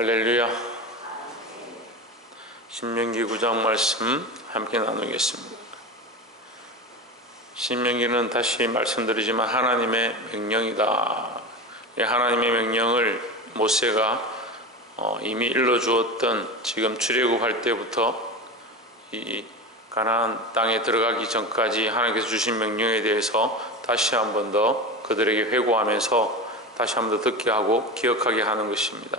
할렐루야. 신명기 9장 말씀 함께 나누겠습니다. 신명기는 다시 말씀드리지만 하나님의 명령이다. 하나님의 명령을 모세가 이미 일러주었던 지금 출애굽할 때부터 이 가나안 땅에 들어가기 전까지 하나님께서 주신 명령에 대해서 다시 한 번 더 그들에게 회고하면서 다시 한 번 더 듣게 하고 기억하게 하는 것입니다.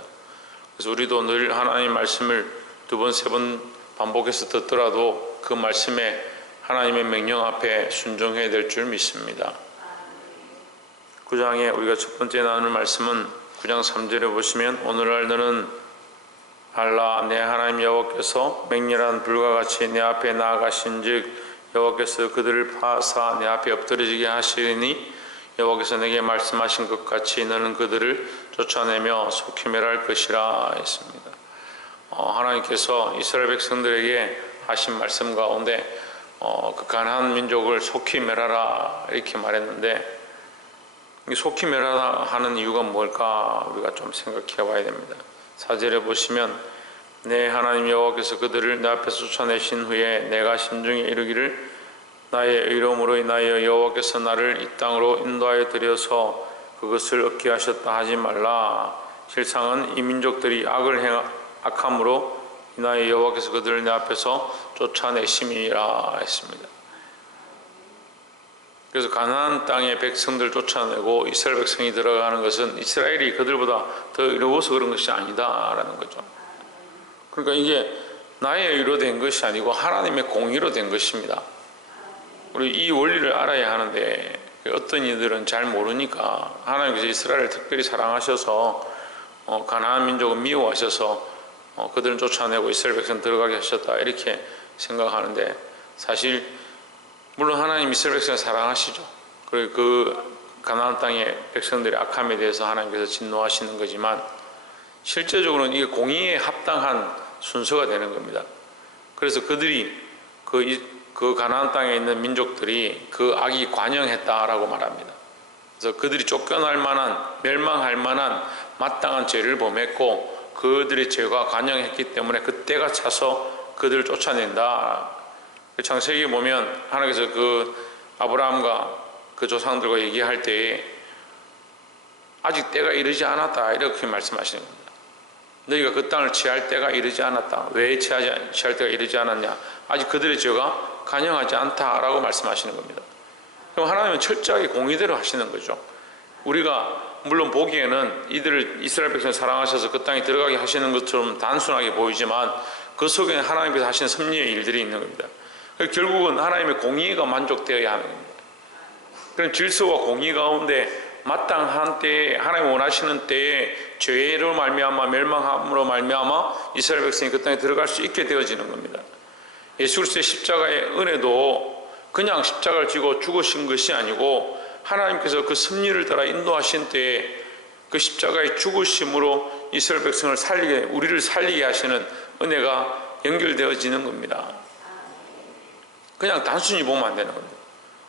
그래서 우리도 늘 하나님 말씀을 두 번, 세 번 반복해서 듣더라도 그 말씀에 하나님의 명령 앞에 순종해야 될 줄 믿습니다. 9장에 우리가 첫 번째 나눌 말씀은 9장 3절에 보시면 오늘날 너는 알라 내 하나님 여호와께서 맹렬한 불과 같이 내 앞에 나아가신즉 여호와께서 그들을 파사 내 앞에 엎드러지게 하시리니 여호와께서 내게 말씀하신 것 같이 너는 그들을 쫓아내며 속히 멸할 것이라 했습니다. 하나님께서 이스라엘 백성들에게 하신 말씀 가운데 그 가나안 민족을 속히 멸하라 이렇게 말했는데 속히 멸하라 하는 이유가 뭘까 우리가 좀 생각해 봐야 됩니다. 4절에 보시면 내 하나님 여호와께서 그들을 내 앞에서 쫓아내신 후에 내가 심중에 이르기를 나의 의로움으로 인하여 여호와께서 나를 이 땅으로 인도하여 들여서 그것을 얻게 하셨다 하지 말라. 실상은 이 민족들이 악함으로 인하여 여호와께서 그들을 내 앞에서 쫓아내심이라 했습니다. 그래서 가나안 땅의 백성들 쫓아내고 이스라엘 백성이 들어가는 것은 이스라엘이 그들보다 더 의로워서 그런 것이 아니다라는 거죠. 그러니까 이게 나의 의로 된 것이 아니고 하나님의 공의로 된 것입니다. 우리 이 원리를 알아야 하는데 어떤 이들은 잘 모르니까 하나님께서 이스라엘을 특별히 사랑하셔서 가나안 민족을 미워하셔서 그들은 쫓아내고 이스라엘 백성 들어가게 하셨다 이렇게 생각하는데 사실 물론 하나님 이스라엘 백성을 사랑하시죠. 그리고 그 가나안 땅의 백성들의 악함에 대해서 하나님께서 진노하시는 거지만 실제적으로는 이게 공의에 합당한 순서가 되는 겁니다. 그래서 그들이 그 가나안 땅에 있는 민족들이 그 악이 관영했다라고 말합니다. 그래서 그들이 쫓겨날 만한 멸망할 만한 마땅한 죄를 범했고 그들의 죄가 관영했기 때문에 그 때가 차서 그들을 쫓아낸다. 창세기에 보면 하나님께서 그 아브라함과 그 조상들과 얘기할 때에 아직 때가 이르지 않았다 이렇게 말씀하시는 겁니다. 너희가 그 땅을 취할 때가 이르지 않았다. 왜 취할 때가 이르지 않았냐? 아직 그들의 죄가 관영하지 않다라고 말씀하시는 겁니다. 그럼 하나님은 철저하게 공의대로 하시는 거죠. 우리가 물론 보기에는 이들을 이스라엘 백성을 사랑하셔서 그 땅에 들어가게 하시는 것처럼 단순하게 보이지만 그 속에 하나님께서 하시는 섭리의 일들이 있는 겁니다. 결국은 하나님의 공의가 만족되어야 하는 겁니다. 그런 질서와 공의 가운데 마땅한 때에 하나님 원하시는 때에 죄로 말미암아 멸망함으로 말미암아 이스라엘 백성이 그 땅에 들어갈 수 있게 되어지는 겁니다. 예수 그리스도의 십자가의 은혜도 그냥 십자가를 지고 죽으신 것이 아니고 하나님께서 그 섭리를 따라 인도하신 때에 그 십자가의 죽으심으로 이스라엘 백성을 우리를 살리게 하시는 은혜가 연결되어지는 겁니다. 그냥 단순히 보면 안 되는 겁니다.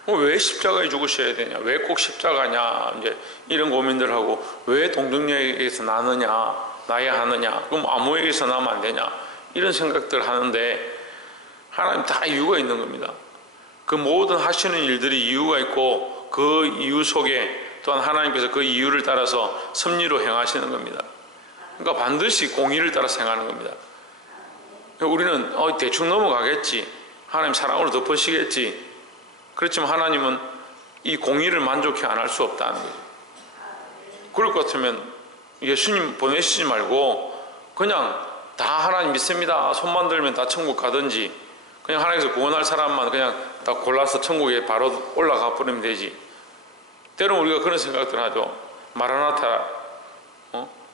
왜 십자가에 죽으셔야 되냐? 왜 꼭 십자가냐? 이제 이런 고민들 하고 왜 동정녀에게서 나야 하느냐? 그럼 아무에게서 나면 안 되냐? 이런 생각들 하는데 하나님 다 이유가 있는 겁니다. 그 모든 하시는 일들이 이유가 있고 그 이유 속에 또한 하나님께서 그 이유를 따라서 섭리로 행하시는 겁니다. 그러니까 반드시 공의를 따라서 행하는 겁니다. 우리는 대충 넘어가겠지. 하나님 사랑으로 덮으시겠지. 그렇지만 하나님은 이 공의를 만족해 안 할 수 없다는 거죠. 그럴 것 같으면 예수님 보내시지 말고 그냥 다 하나님 믿습니다. 손만 들면 다 천국 가든지 그냥 하나님께서 구원할 사람만 그냥 다 골라서 천국에 바로 올라가 버리면 되지. 때로는 우리가 그런 생각들 하죠. 마라나타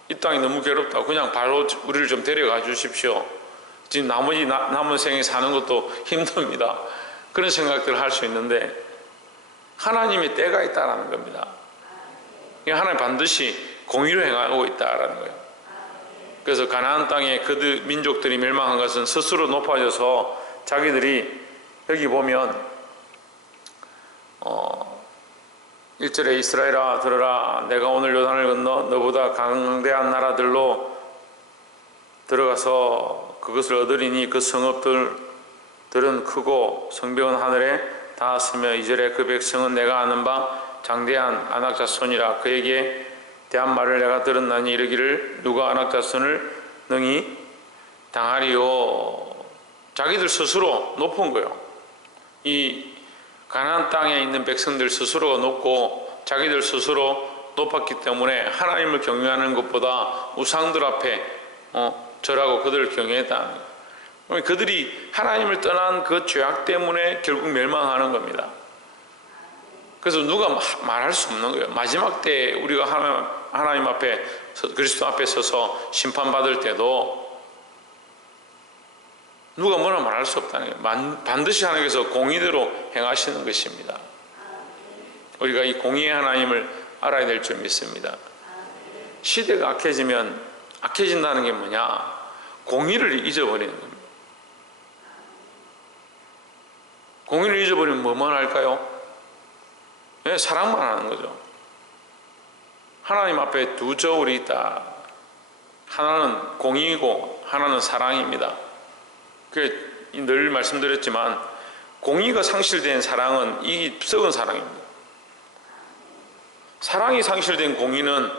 이 땅이 너무 괴롭다. 그냥 바로 우리를 좀 데려가 주십시오. 지금 나머지 남은 생에 사는 것도 힘듭니다. 그런 생각들을 할 수 있는데 하나님의 때가 있다는 겁니다. 하나님 반드시 공의로 행하고 있다는 거예요. 그래서 가나안 땅에 그들 민족들이 멸망한 것은 스스로 높아져서 자기들이 여기 보면 1절에 이스라엘아 들으라 내가 오늘 요단을 건너 너보다 강대한 나라들로 들어가서 그것을 얻으리니 그 성읍들은 크고 성벽은 하늘에 닿았으며 2절에 그 백성은 내가 아는 바 장대한 아낙 자손이라 그에게 대한 말을 내가 들었나니 이르기를 누가 아낙 자손을 능히 당하리요. 자기들 스스로 높은 거예요. 이 가나안 땅에 있는 백성들 스스로가 높고 자기들 스스로 높았기 때문에 하나님을 경외하는 것보다 우상들 앞에 절하고 그들을 경외했다. 그들이 하나님을 떠난 그 죄악 때문에 결국 멸망하는 겁니다. 그래서 누가 말할 수 없는 거예요. 마지막 때 우리가 하나님 앞에 그리스도 앞에 서서 심판받을 때도 누가 뭐라 말할 수 없다는 거예요. 반드시 하나님께서 공의대로 행하시는 것입니다. 우리가 이 공의의 하나님을 알아야 될 줄 믿습니다. 시대가 악해진다는 게 뭐냐? 공의를 잊어버리는 겁니다. 공의를 잊어버리면 뭐만 할까요? 네, 사랑만 하는 거죠. 하나님 앞에 두 저울이 있다. 하나는 공의이고 하나는 사랑입니다. 늘 말씀드렸지만 공의가 상실된 사랑은 이 썩은 사랑입니다. 사랑이 상실된 공의는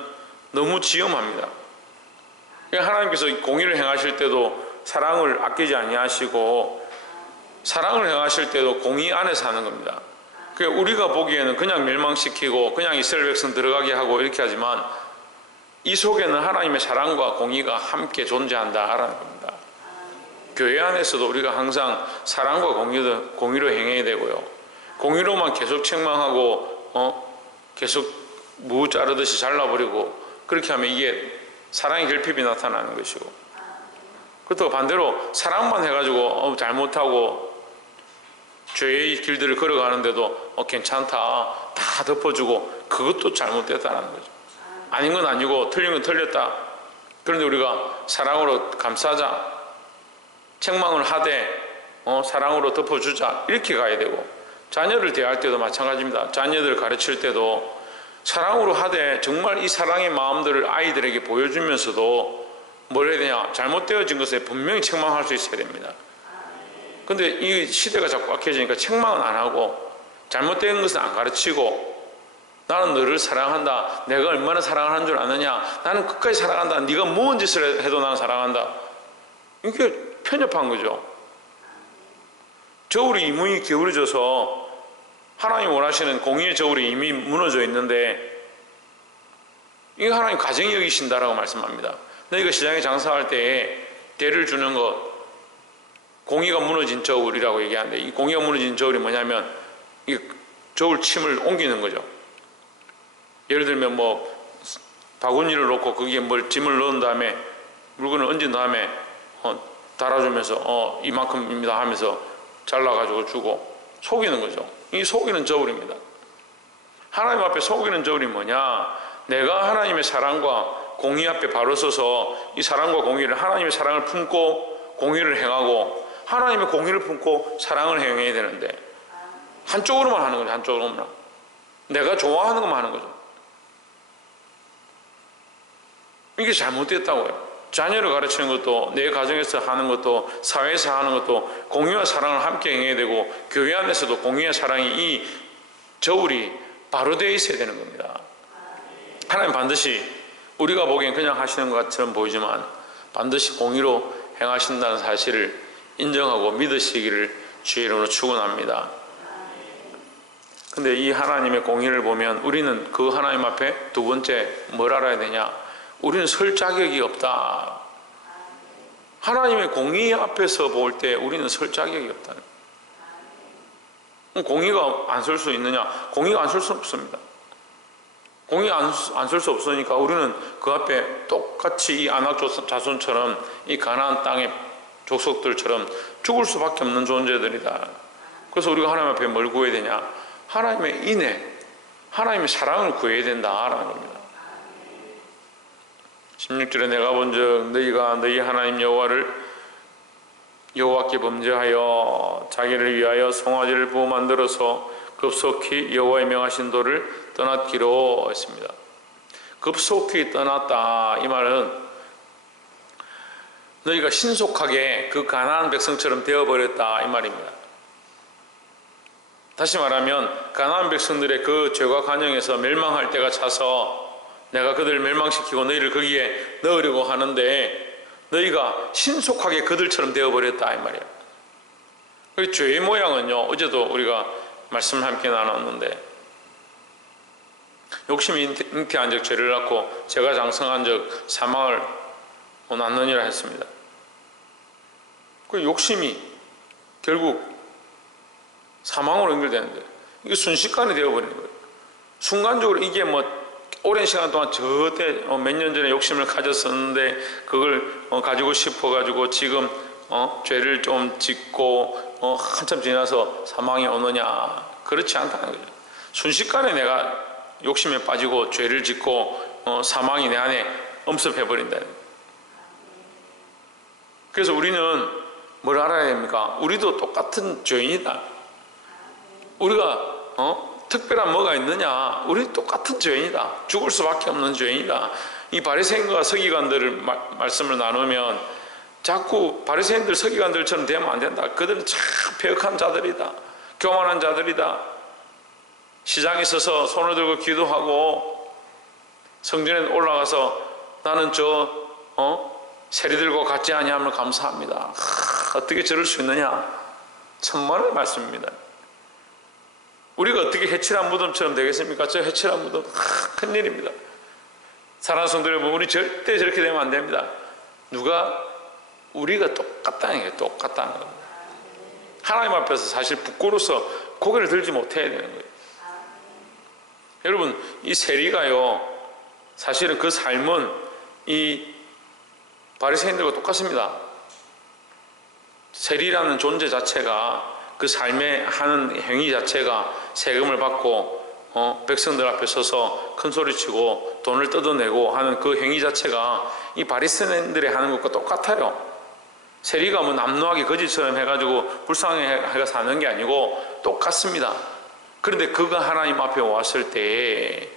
너무 지엄합니다. 하나님께서 공의를 행하실 때도 사랑을 아끼지 아니하시고 사랑을 행하실 때도 공의 안에서 하는 겁니다. 우리가 보기에는 그냥 멸망시키고 그냥 이스라엘 백성 들어가게 하고 이렇게 하지만 이 속에는 하나님의 사랑과 공의가 함께 존재한다라는 겁니다. 교회 안에서도 우리가 항상 사랑과 공의로 행해야 되고요. 공의로만 계속 책망하고 계속 무 자르듯이 잘라버리고 그렇게 하면 이게 사랑의 결핍이 나타나는 것이고, 그렇다고 반대로 사랑만 해가지고 잘못하고 죄의 길들을 걸어가는데도 괜찮다 다 덮어주고 그것도 잘못됐다는 거죠. 아닌 건 아니고 틀린 건 틀렸다. 그런데 우리가 사랑으로 감싸자, 책망을 하되 사랑으로 덮어주자, 이렇게 가야 되고, 자녀를 대할 때도 마찬가지입니다. 자녀들 가르칠 때도 사랑으로 하되 정말 이 사랑의 마음들을 아이들에게 보여주면서도 뭘 해야 되냐? 잘못되어진 것에 분명히 책망할 수 있어야 됩니다. 근데 이 시대가 자꾸 악해지니까 책망은 안 하고 잘못된 것은 안 가르치고, 나는 너를 사랑한다, 내가 얼마나 사랑을 하는 줄 아느냐, 나는 끝까지 사랑한다, 네가 무슨 짓을 해도 나는 사랑한다, 이게 편협한 거죠. 저울이 이미 기울어져서 하나님 원하시는 공의의 저울이 이미 무너져 있는데 이거 하나님 가정이 여기신다라고 말씀합니다. 너희가 시장에 장사할 때에 대를 주는 것, 공의가 무너진 저울이라고 얘기하는데, 이 공의가 무너진 저울이 뭐냐면 이 저울 침을 옮기는 거죠. 예를 들면 바구니를 놓고 거기에 짐을 넣은 다음에 물건을 얹은 다음에 달아주면서 이만큼입니다 하면서 잘라가지고 주고 속이는 거죠. 이 속이는 저울입니다. 하나님 앞에 속이는 저울이 뭐냐? 내가 하나님의 사랑과 공의 앞에 바로 서서 이 사랑과 공의를, 하나님의 사랑을 품고 공의를 행하고 하나님의 공의를 품고 사랑을 행해야 되는데 한쪽으로만 하는 거죠. 한쪽으로만. 내가 좋아하는 것만 하는 거죠. 이게 잘못됐다고요. 자녀를 가르치는 것도, 내 가정에서 하는 것도, 사회에서 하는 것도 공의와 사랑을 함께 행해야 되고, 교회 안에서도 공의와 사랑이 이 저울이 바로 되어 있어야 되는 겁니다. 하나님 반드시 우리가 보기엔 그냥 하시는 것처럼 보이지만 반드시 공의로 행하신다는 사실을 인정하고 믿으시기를 주의 이름으로 축원합니다. 근데 이 하나님의 공의를 보면 우리는 그 하나님 앞에 두 번째 뭘 알아야 되냐? 우리는 설 자격이 없다. 하나님의 공의 앞에서 볼 때 우리는 설 자격이 없다. 공의가 안 설 수 있느냐? 공의가 안 설 수 없습니다. 공의가 안 설 수 없으니까 우리는 그 앞에 똑같이 이 아낙 자손처럼 이 가나안 땅의 족속들처럼 죽을 수밖에 없는 존재들이다. 그래서 우리가 하나님 앞에 뭘 구해야 되냐? 하나님의 인애, 하나님의 사랑을 구해야 된다라는 겁니다. 16절에 내가 본즉 너희가 너희 하나님 여호와께 범죄하여 자기를 위하여 송아지를 부어 만들어서 급속히 여호와의 명하신 도를 떠났기로 했습니다. 급속히 떠났다, 이 말은 너희가 신속하게 그 가나안 백성처럼 되어버렸다 이 말입니다. 다시 말하면 가나안 백성들의 그 죄과 간영에서 멸망할 때가 차서 내가 그들을 멸망시키고 너희를 거기에 넣으려고 하는데 너희가 신속하게 그들처럼 되어버렸다 이 말이에요. 그 죄의 모양은요, 어제도 우리가 말씀을 함께 나눴는데 욕심이 잉태한 적 죄를 낳고 죄가 장성한 적 사망을 낳느니라 했습니다. 그 욕심이 결국 사망으로 연결되는데 이게 순식간에 되어버리는 거예요. 순간적으로 이게 뭐 오랜 시간 동안 저때 몇 년 전에 욕심을 가졌었는데 그걸 가지고 싶어가지고 지금 죄를 좀 짓고 한참 지나서 사망이 오느냐, 그렇지 않다는 거죠. 순식간에 내가 욕심에 빠지고 죄를 짓고 사망이 내 안에 엄습해버린다는 거예요. 그래서 우리는 뭘 알아야 됩니까? 우리도 똑같은 죄인이다. 우리가 특별한 뭐가 있느냐? 우리 똑같은 죄인이다. 죽을 수밖에 없는 죄인이다. 이 바리새인과 서기관들을 말씀을 나누면 자꾸 바리새인들 서기관들처럼 되면 안 된다. 그들은 참 배역한 자들이다. 교만한 자들이다. 시장에 서서 손을 들고 기도하고 성전에 올라가서 나는 세리들과 같지 아니함을 감사합니다. 어떻게 저럴 수 있느냐? 천만의 말씀입니다. 우리가 어떻게 해칠한 무덤처럼 되겠습니까? 저 해칠한 무덤 큰일입니다. 사랑하는 성도 여러분, 우리 절대 저렇게 되면 안 됩니다. 우리가 똑같다는 게 똑같다는 겁니다. 하나님 앞에서 사실 부끄러워서 고개를 들지 못해야 되는 거예요. 여러분, 이 세리가요, 사실은 그 삶은 이 바리새인들과 똑같습니다. 세리라는 존재 자체가 그 삶에 하는 행위 자체가 세금을 받고 백성들 앞에 서서 큰 소리치고 돈을 뜯어내고 하는 그 행위 자체가 이 바리새인들이 하는 것과 똑같아요. 세리가 뭐 남루하게 거지처럼 해가지고 불쌍해 사는 게 아니고 똑같습니다. 그런데 그가 하나님 앞에 왔을 때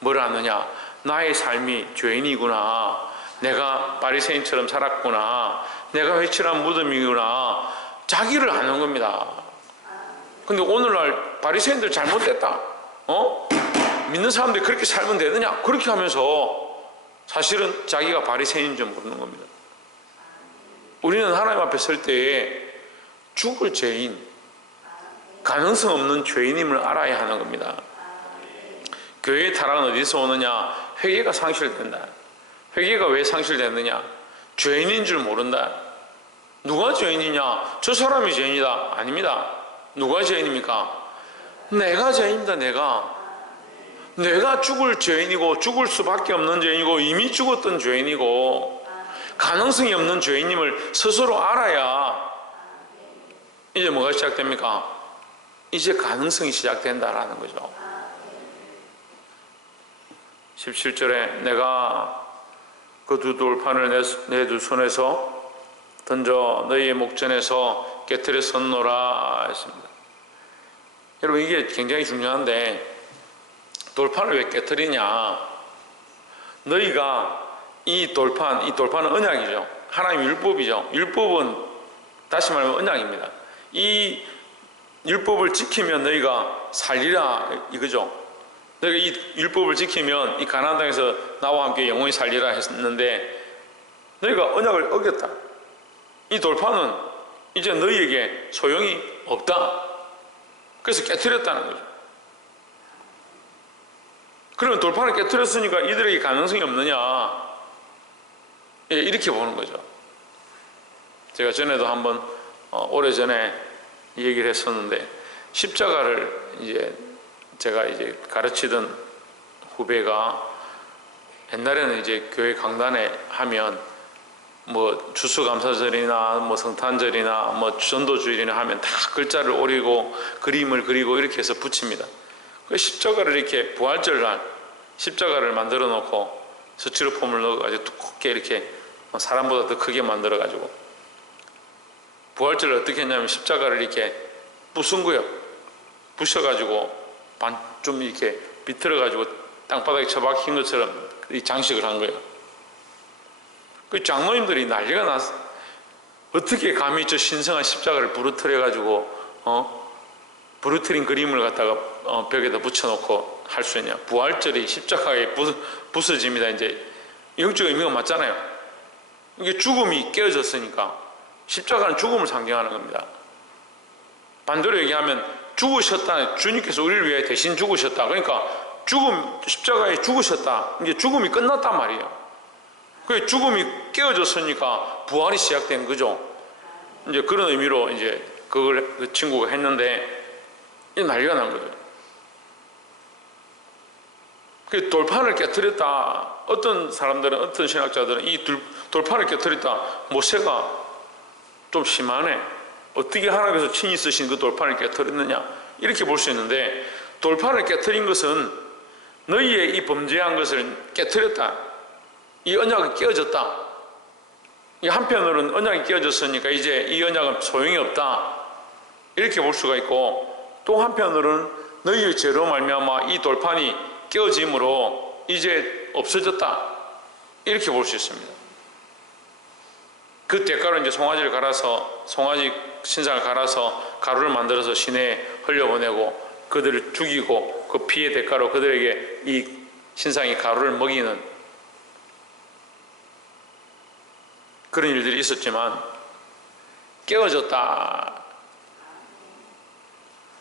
뭘 하느냐? 나의 삶이 죄인이구나. 내가 바리새인처럼 살았구나. 내가 회칠한 무덤이구나. 자기를 아는 겁니다. 근데 오늘날 바리새인들 잘못됐다. 믿는 사람들이 그렇게 살면 되느냐? 그렇게 하면서 사실은 자기가 바리새인인 줄 모르는 겁니다. 우리는 하나님 앞에 설 때에 죽을 죄인, 가능성 없는 죄인임을 알아야 하는 겁니다. 교회의 타락은 어디서 오느냐? 회개가 상실된다. 회개가 왜 상실됐느냐? 죄인인 줄 모른다. 누가 죄인이냐? 저 사람이 죄인이다. 아닙니다. 누가 죄인입니까? 내가 죄인이다. 내가 죽을 죄인이고 죽을 수밖에 없는 죄인이고 이미 죽었던 죄인이고 가능성이 없는 죄인임을 스스로 알아야 이제 뭐가 시작됩니까? 이제 가능성이 시작된다라는 거죠. 17절에 내가 그 두 돌판을 내 두 손에서 던져 너희의 목전에서 깨트렸었노라 했습니다. 여러분, 이게 굉장히 중요한데 돌판을 왜 깨트리냐? 너희가 이 돌판은 언약이죠. 하나님의 율법이죠. 율법은 다시 말하면 언약입니다. 이 율법을 지키면 너희가 살리라 이거죠. 너희가 이 율법을 지키면 이 가나안 땅에서 나와 함께 영원히 살리라 했는데 너희가 언약을 어겼다. 이 돌판은 이제 너희에게 소용이 없다. 그래서 깨트렸다는 거죠. 그러면 돌판을 깨트렸으니까 이들에게 가능성이 없느냐? 이렇게 보는 거죠. 제가 전에도 한번 오래전에 얘기를 했었는데 십자가를 이제 제가 이제 가르치던 후배가 옛날에는 이제 교회 강단에 하면 뭐 추수감사절이나 뭐 성탄절이나 뭐 전도주일이나 하면 다 글자를 오리고 그림을 그리고 이렇게 해서 붙입니다. 그 십자가를 이렇게 부활절날 십자가를 만들어 놓고 스티로폼을 넣어가지고 두껍게 이렇게 사람보다 더 크게 만들어 가지고 부활절을 어떻게 했냐면 십자가를 이렇게 부순 거예요. 부셔가지고 좀 이렇게 비틀어 가지고 땅바닥에 처박힌 것처럼 이 장식을 한 거예요. 그 장로님들이 난리가 났어. 어떻게 감히 저 신성한 십자가를 부러뜨려 가지고 부러뜨린 그림을 갖다가 벽에다 붙여놓고 할 수 있냐. 부활절이 십자가에 부서집니다. 이제 영적 의미가 맞잖아요. 이게 죽음이 깨어졌으니까 십자가는 죽음을 상징하는 겁니다. 반대로 얘기하면 죽으셨다. 주님께서 우리를 위해 대신 죽으셨다. 그러니까 십자가에 죽으셨다. 이제 죽음이 끝났단 말이에요. 그 죽음이 깨어졌으니까 부활이 시작된 거죠. 이제 그런 의미로 이제 그걸 그 친구가 했는데 이 난리가 난 거죠. 그 돌판을 깨뜨렸다. 어떤 사람들은, 어떤 신학자들은 이 돌판을 깨뜨렸다. 모세가 좀 심하네. 어떻게 하나님께서 친히 쓰신 그 돌판을 깨뜨렸느냐. 이렇게 볼 수 있는데, 돌판을 깨뜨린 것은 너희의 이 범죄한 것을 깨뜨렸다. 이 언약이 깨어졌다. 이 한편으로는 언약이 깨어졌으니까 이제 이 언약은 소용이 없다. 이렇게 볼 수가 있고, 또 한편으로는 너희의 죄로 말미암아 이 돌판이 깨어짐으로 이제 없어졌다. 이렇게 볼 수 있습니다. 그 대가로 이제 송아지 신상을 갈아서 가루를 만들어서 시내에 흘려보내고 그들을 죽이고 그 피의 대가로 그들에게 이 신상이 가루를 먹이는 그런 일들이 있었지만 깨어졌다.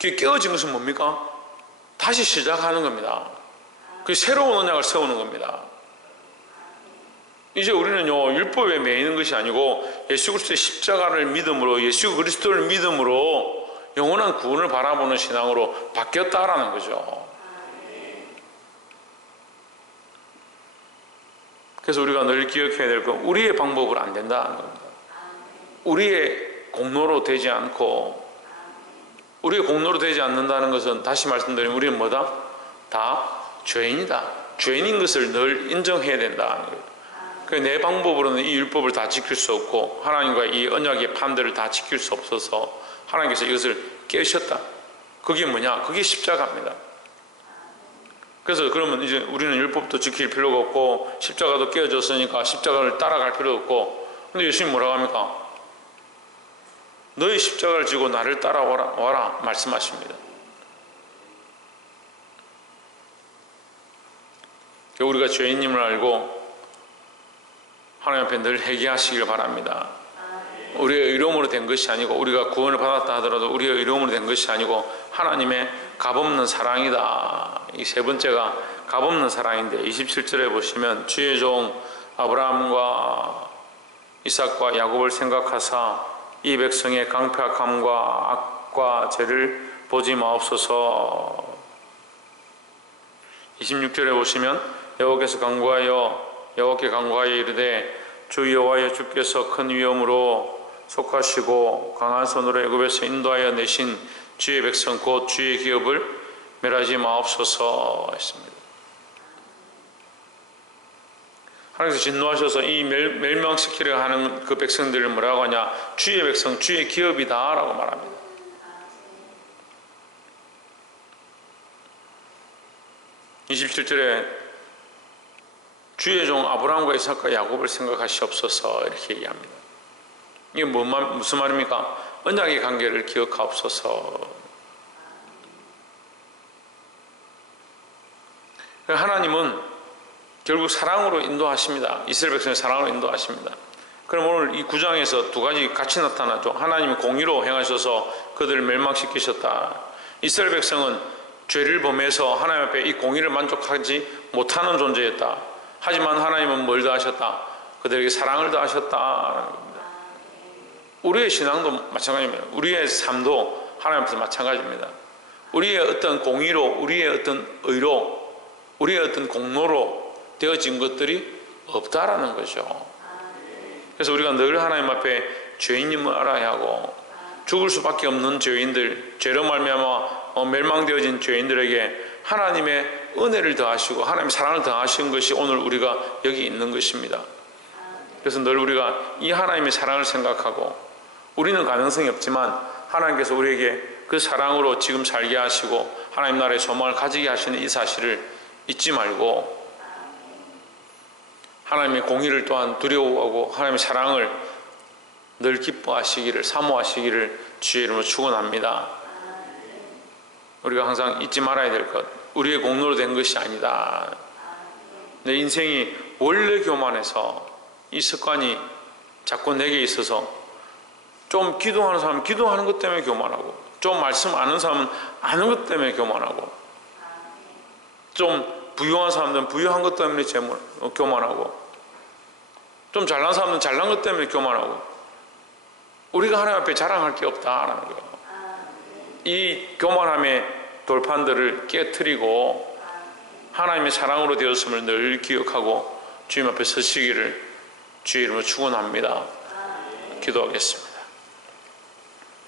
그 깨어진 것은 뭡니까? 다시 시작하는 겁니다. 그 새로운 언약을 세우는 겁니다. 이제 우리는요, 율법에 매이는 것이 아니고 예수 그리스도의 십자가를 믿음으로, 예수 그리스도를 믿음으로 영원한 구원을 바라보는 신앙으로 바뀌었다라는 거죠. 그래서 우리가 늘 기억해야 될 건 우리의 방법으로 안 된다는 겁니다. 우리의 공로로 되지 않고, 우리의 공로로 되지 않는다는 것은 다시 말씀드리면 우리는 뭐다? 다 죄인이다. 죄인인 것을 늘 인정해야 된다는 거예요. 내 방법으로는 이 율법을 다 지킬 수 없고 하나님과 이 언약의 판들을 다 지킬 수 없어서 하나님께서 이것을 깨우셨다. 그게 뭐냐? 그게 십자가입니다. 그래서 그러면 이제 우리는 율법도 지킬 필요가 없고 십자가도 깨어졌으니까 십자가를 따라갈 필요 없고, 근데 예수님 뭐라고 합니까? 너희 십자가를 지고 나를 따라와라 말씀하십니다. 우리가 죄인임을 알고 하나님 앞에 늘 회개하시길 바랍니다. 우리의 의로움으로 된 것이 아니고, 우리가 구원을 받았다 하더라도 우리의 의로움으로 된 것이 아니고 하나님의 값없는 사랑이다. 이 세 번째가 값없는 사랑인데, 27절에 보시면 주의 종 아브라함과 이삭과 야곱을 생각하사 이 백성의 강팍함과 악과 죄를 보지 마옵소서. 26절에 보시면 여호와께서 간구하여 이르되 주 여호와여 주께서 큰 위엄으로 속하시고 강한 손으로 애굽에서 인도하여 내신 주의 백성 곧 주의 기업을 멸하지 마옵소서 했습니다. 하나님께서 진노하셔서 이 멸망시키려 하는 그 백성들을 뭐라고 하냐? 주의 백성, 주의 기업이다 라고 말합니다. (27절에) 주의 종 아브라함과 이삭과 야곱을 생각하시옵소서 이렇게 얘기합니다. 이게 무슨 말입니까? 언약의 관계를 기억하옵소서. 하나님은 결국 사랑으로 인도하십니다. 이스라엘 백성을 사랑으로 인도하십니다. 그럼 오늘 이 9장에서 두 가지 같이 나타나죠. 하나님이 공의로 행하셔서 그들을 멸망시키셨다. 이스라엘 백성은 죄를 범해서 하나님 앞에 이 공의를 만족하지 못하는 존재였다. 하지만 하나님은 뭘 더하셨다? 그들에게 사랑을 더하셨다라는 겁니다. 우리의 신앙도 마찬가지입니다. 우리의 삶도 하나님 앞에서 마찬가지입니다. 우리의 어떤 공의로, 우리의 어떤 의로, 우리의 어떤 공로로 되어진 것들이 없다라는 거죠. 그래서 우리가 늘 하나님 앞에 죄인임을 알아야 하고, 죽을 수밖에 없는 죄인들, 죄로 말미암아 멸망되어진 죄인들에게 하나님의 은혜를 더하시고 하나님의 사랑을 더하신 것이 오늘 우리가 여기 있는 것입니다. 그래서 늘 우리가 이 하나님의 사랑을 생각하고, 우리는 가능성이 없지만 하나님께서 우리에게 그 사랑으로 지금 살게 하시고 하나님 나라의 소망을 가지게 하시는 이 사실을 잊지 말고, 하나님의 공의를 또한 두려워하고 하나님의 사랑을 늘 기뻐하시기를, 사모하시기를 주의 이름으로 축원합니다. 우리가 항상 잊지 말아야 될 것, 우리의 공로로 된 것이 아니다. 내 인생이 원래 교만해서 이 습관이 자꾸 내게 있어서, 좀 기도하는 사람은 기도하는 것 때문에 교만하고, 좀 말씀 아는 사람은 아는 것 때문에 교만하고, 좀 부유한 사람들은 부유한 것 때문에 교만하고, 좀 잘난 사람들은 잘난 것 때문에 교만하고, 우리가 하나님 앞에 자랑할 게 없다라는 거예요. 이 교만함의 돌판들을 깨트리고 하나님의 사랑으로 되었음을 늘 기억하고 주님 앞에 서시기를 주의 이름으로 축원합니다. 기도하겠습니다.